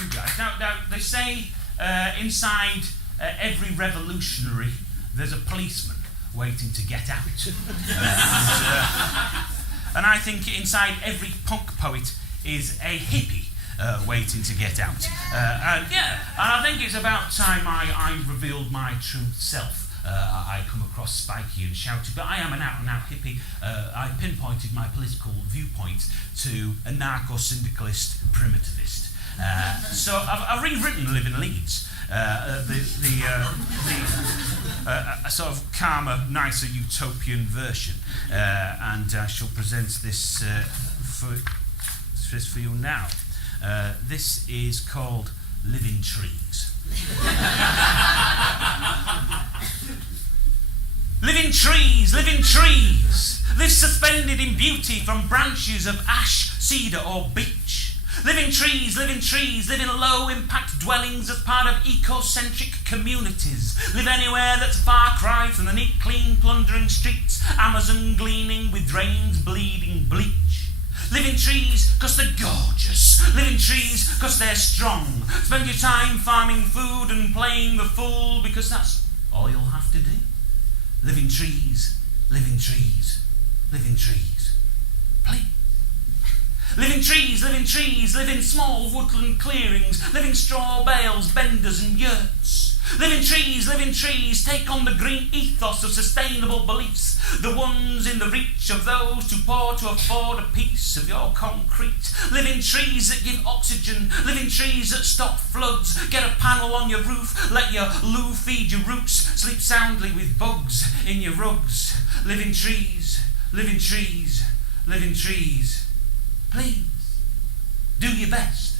you guys. Now they say inside every revolutionary there's a policeman waiting to get out. And I think inside every punk poet is a hippie waiting to get out. And I think it's about time I revealed my true self. I come across spiky and shouty, but I am an out-and-out hippie. I pinpointed my political viewpoint to a narco-syndicalist primitivist. So I've rewritten Live in Leeds, a sort of calmer, nicer, utopian version, and I shall present this for you now. This is called Living Trees. Living trees, living trees, live suspended in beauty from branches of ash, cedar or beech. Living trees, live in low-impact dwellings as part of ecocentric communities. Live anywhere that's a far cry from the neat, clean, plundering streets, Amazon gleaming with drains bleeding bleach. Living trees because they're gorgeous. Living trees because they're strong. Spend your time farming food and playing the fool because that's all you'll have to do. Living trees, living trees, living trees. Please. Living trees, live in small woodland clearings, live in straw bales, benders and yurts. Living trees, take on the green ethos of sustainable beliefs, the ones in the reach of those too poor to afford a piece of your concrete. Living trees that give oxygen, living trees that stop floods, get a panel on your roof, let your loo feed your roots, sleep soundly with bugs in your rugs. Living trees, living trees, living trees. Please, do your best.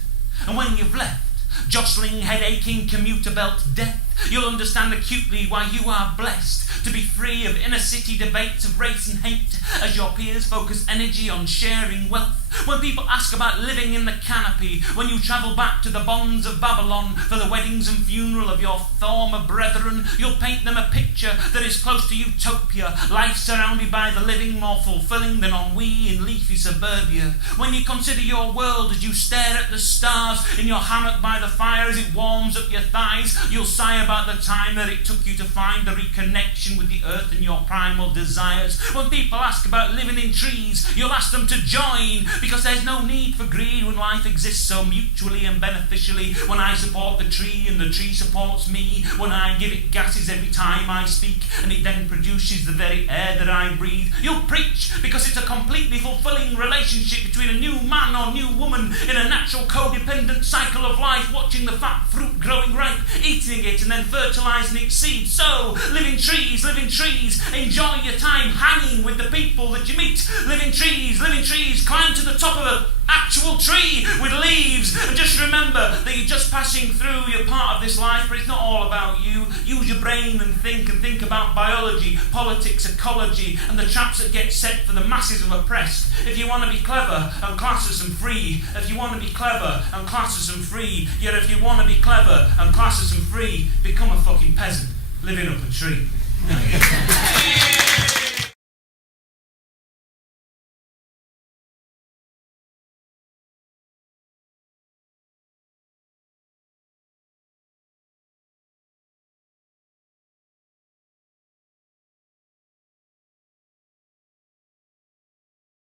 And when you've left, jostling, head-aching, commuter belt death, you'll understand acutely why you are blessed to be free of inner-city debates of race and hate as your peers focus energy on sharing wealth. When people ask about living in the canopy, when you travel back to the bonds of Babylon for the weddings and funeral of your former brethren, you'll paint them a picture that is close to utopia, life surrounded by the living, more fulfilling than ennui in leafy suburbia. When you consider your world as you stare at the stars in your hammock by the fire as it warms up your thighs, you'll sigh about the time that it took you to find the reconnection with the earth and your primal desires. When people ask about living in trees, you'll ask them to join, because there's no need for greed when life exists so mutually and beneficially. When I support the tree and the tree supports me, when I give it gases every time I speak and it then produces the very air that I breathe, you'll preach because it's a completely fulfilling relationship between a new man or new woman in a natural codependent cycle of life, watching the fat fruit growing ripe, eating it and then fertilising its seeds. So, living trees, enjoy your time hanging with the people that you meet. Living trees, climb to the top of an actual tree with leaves, and just remember that you're just passing through. You're part of this life, but it's not all about you. Use your brain and think about biology, politics, ecology, and the traps that get set for the masses of oppressed. If you want to be clever and classist and free, if you want to be clever and classist and free, yet if you want to be clever and classist and free, become a fucking peasant living up a tree.